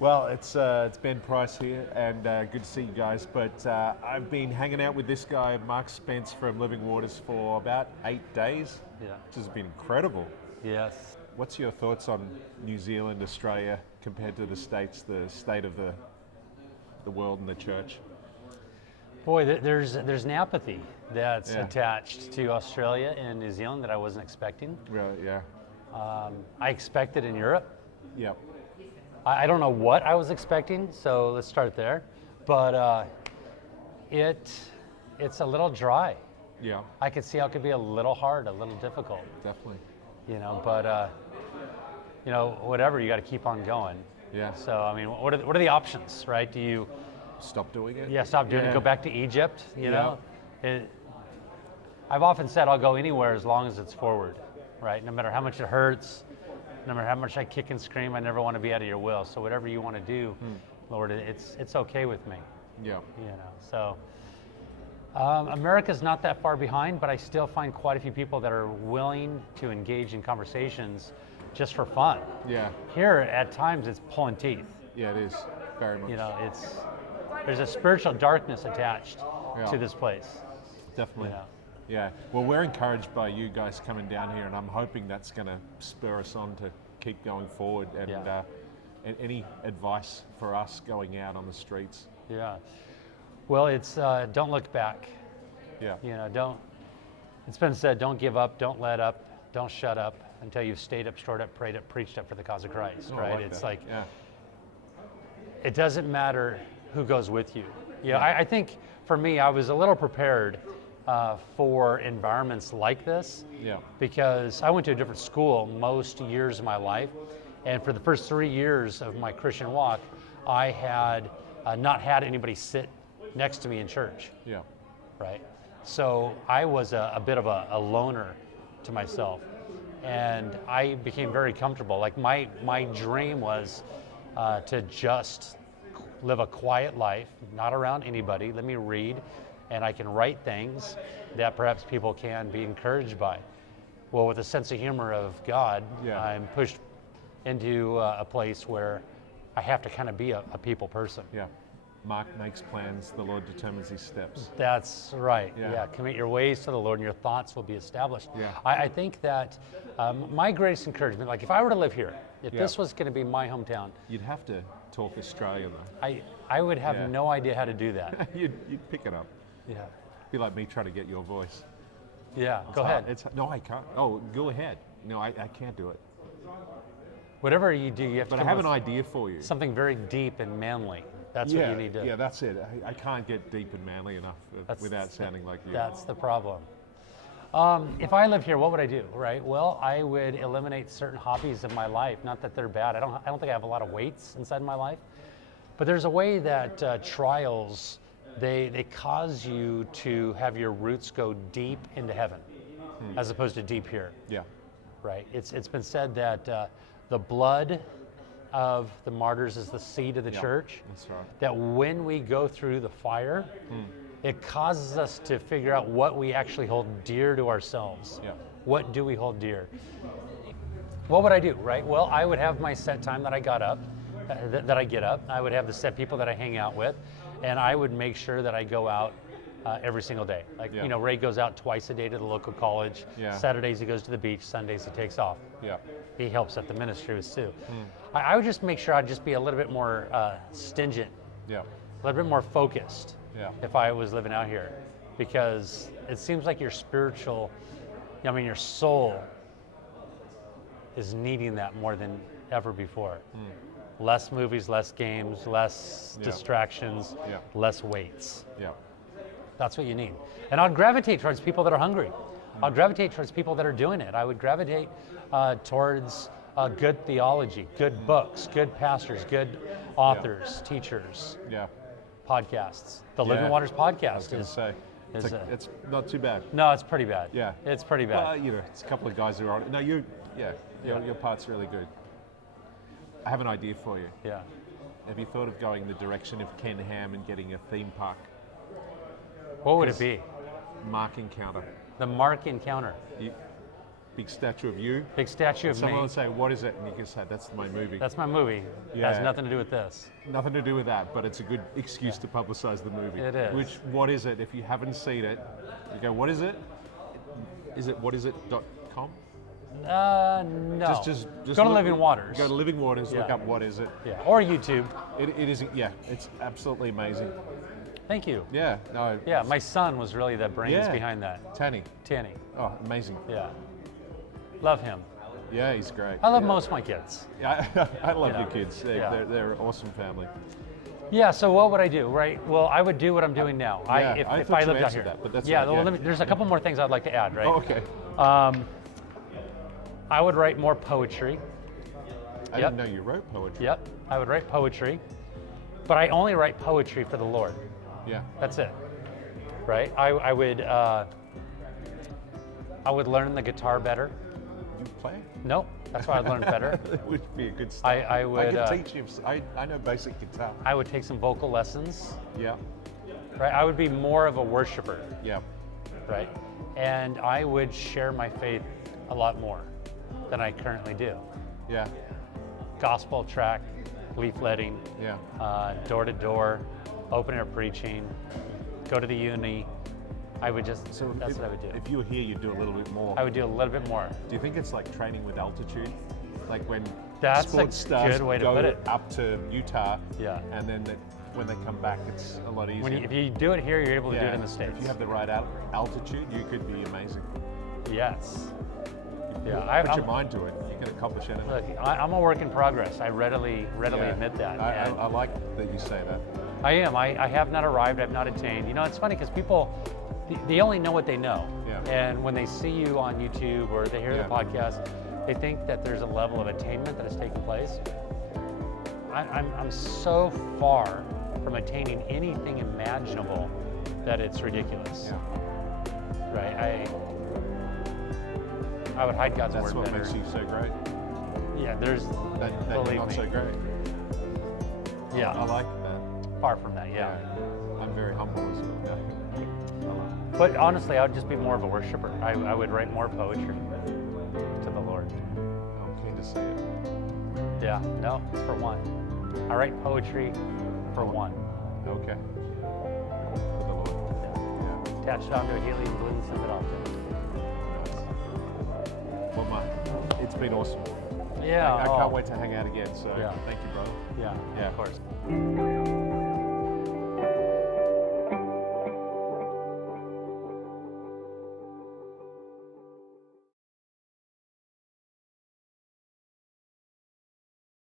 Well, it's Ben Price here, and good to see you guys. But I've been hanging out with this guy, Mark Spence from Living Waters, for about 8 days, which has been incredible. Yes. What's your thoughts on New Zealand, Australia, compared to the States, the state of the world and the church? Boy, there's an apathy that's attached to Australia and New Zealand that I wasn't expecting. Really, yeah. I expected in Europe. Yep. I don't know what I was expecting, so let's start there. But it's a little dry. Yeah. I could see how it could be a little hard, a little difficult. Definitely. But whatever, you got to keep on going. Yeah. So I mean, what are the options, right? Do you Stop doing it? Yeah, stop doing it. Go back to Egypt. You know, Yeah. I've often said I'll go anywhere as long as it's forward, right? No matter how much it hurts, no matter how much I kick and scream, I never want to be out of your will. So whatever you want to do, Lord, it's okay with me. Yeah. So America's not that far behind, but I still find quite a few people that are willing to engage in conversations just for fun. Yeah. Here, at times, it's pulling teeth. Yeah, it is very much. There's a spiritual darkness attached to this place. Definitely. Yeah. Well, we're encouraged by you guys coming down here, and I'm hoping that's going to spur us on to keep going forward. And any advice for us going out on the streets? Yeah. Well, it's don't look back. Yeah. It's been said, don't give up, don't let up, don't shut up until you've stayed up, stored up, prayed up, preached up for the cause of Christ, right? It doesn't matter who goes with you. I think for me, I was a little prepared for environments like this because I went to a different school most years of my life, and for the first 3 years of my Christian walk, I had not had anybody sit next to me in church. Yeah. Right. So I was a bit of a loner to myself, and I became very comfortable. Like my dream was to just live a quiet life, not around anybody. Let me read, and I can write things that perhaps people can be encouraged by. Well, with a sense of humor of God, I'm pushed into a place where I have to kind of be a people person. Yeah. Mark makes plans, the Lord determines his steps. That's right. Commit your ways to the Lord and your thoughts will be established. I think that my greatest encouragement, like if I were to live here, if this was going to be my hometown. You'd have to talk Australian though. I would have no idea how to do that. You'd pick it up. Yeah. Be like me trying to get your voice. Yeah, go ahead. No, I can't. Oh, go ahead. No, I can't do it. Whatever you do, you have to But I have an idea for you. Something very deep and manly. That's what you need to. Yeah, that's it. I can't get deep and manly enough without sounding like you. That's the problem. If I live here, what would I do, right? Well, I would eliminate certain hobbies of my life. Not that they're bad. I don't think I have a lot of weights inside my life. But there's a way that trials, they cause you to have your roots go deep into heaven, as opposed to deep here. Yeah. Right. It's been said that the blood of the martyrs is the seed of the church. That's right. That when we go through the fire, it causes us to figure out what we actually hold dear to ourselves. Yeah. What do we hold dear? What would I do, right? Well, I would have my set time that I got up, that I get up. I would have the set people that I hang out with, and I would make sure that I go out every single day. Like, Ray goes out twice a day to the local college. Saturdays he goes to the beach, Sundays he takes off. Yeah. He helps at the ministry with Sue. I would just make sure I'd just be a little bit more stingent, a little bit more focused if I was living out here, because it seems like your your soul is needing that more than ever before. Less movies, less games, less distractions, less weights. Yeah. That's what you need. And I'd gravitate towards people that are hungry. I'd gravitate towards people that are doing it. I would gravitate towards good theology, good books, good pastors, good authors, teachers, podcasts. The Living Waters podcast I was going to say, it's not too bad. No, it's pretty bad. Yeah. It's pretty bad. Well, it's a couple of guys who are on it. No, your part's really good. I have an idea for you. Yeah. Have you thought of going the direction of Ken Ham and getting a theme park? What would it be? Mark Encounter. The Mark Encounter. big statue of you. Big statue of Someone me. would say, "What is it?" And you can say, "That's my movie." That's my movie. Yeah. Has nothing to do with this. Nothing to do with that, but it's a good excuse to publicize the movie. It is. Which, what is it? If you haven't seen it, you go, "What is it?" Is it whatisit.com? No. Just Go to look- Living Waters. Go to Living Waters. Look Yeah. up what is it. Yeah. Or YouTube. It is. Yeah, it's absolutely amazing. Thank you. Yeah. No. Yeah, my son was really the brains Yeah. behind that. Tanny. Tanny. Oh, amazing. Yeah. Love him. Yeah, he's great. I love most of my kids. Yeah, I love Yeah. your kids. Yeah. They're an awesome family. Yeah, so what would I do, right? Well, I would do what I'm doing now. Yeah, If I if thought I you lived out answered here. that, but that's yeah, right, well, yeah. let me, there's a couple more things I'd like to add, right? Oh, okay. I would write more poetry. I Yep. didn't know you wrote poetry. Yep, I would write poetry, but I only write poetry for the Lord. Yeah. That's it, right? I would learn the guitar better. You play? Nope, that's why I'd learn better. It would be a good start. I would, I could teach you. I know basic guitar. I would take some vocal lessons, Yeah. right? I would be more of a worshiper, Yeah. right? And I would share my faith a lot more than I currently do. Yeah. Gospel track, leafletting, Yeah. door to door, open air preaching, go to the uni. I would just, So that's what I would do. If you were here, you'd do a little bit more. I would do a little bit more. Do you think it's like training with altitude? Like when That's a sports stars good way to go put it. up to Utah, Yeah. and then when they come back, it's a lot easier. If you do it here, you're able to do Yeah. it in the States. If you have the right altitude, you could be amazing. Yes. You Yeah, put your mind to it, you can accomplish anything. Look, I'm a work in progress. I readily Yeah. admit that. I And like that you say that. I am. I have not arrived. I've not attained. You know, it's funny because people, they only know what they know. Yeah. And when they see you on YouTube or they hear Yeah. the podcast, they think that there's a level of attainment that has taken place. I'm so far from attaining anything imaginable that it's ridiculous. Yeah. Right? I would hide God's That's word what better. makes you so great. Yeah, there's, That you're believe not me. so great. Yeah, I like that. far from that, yeah. I'm very humble as well. Yeah. But honestly, I would just be more of a worshiper. I would write more poetry to the Lord. I'm keen to see it. Yeah, no, it's for one. I write poetry for one. Okay. For the Lord. Yeah. Attach it onto a helium balloon and send it off. Nice. Well, Mark, it's been awesome. Yeah. I can't wait to hang out again. So Yeah. thank you, brother. Yeah, Yeah. of course.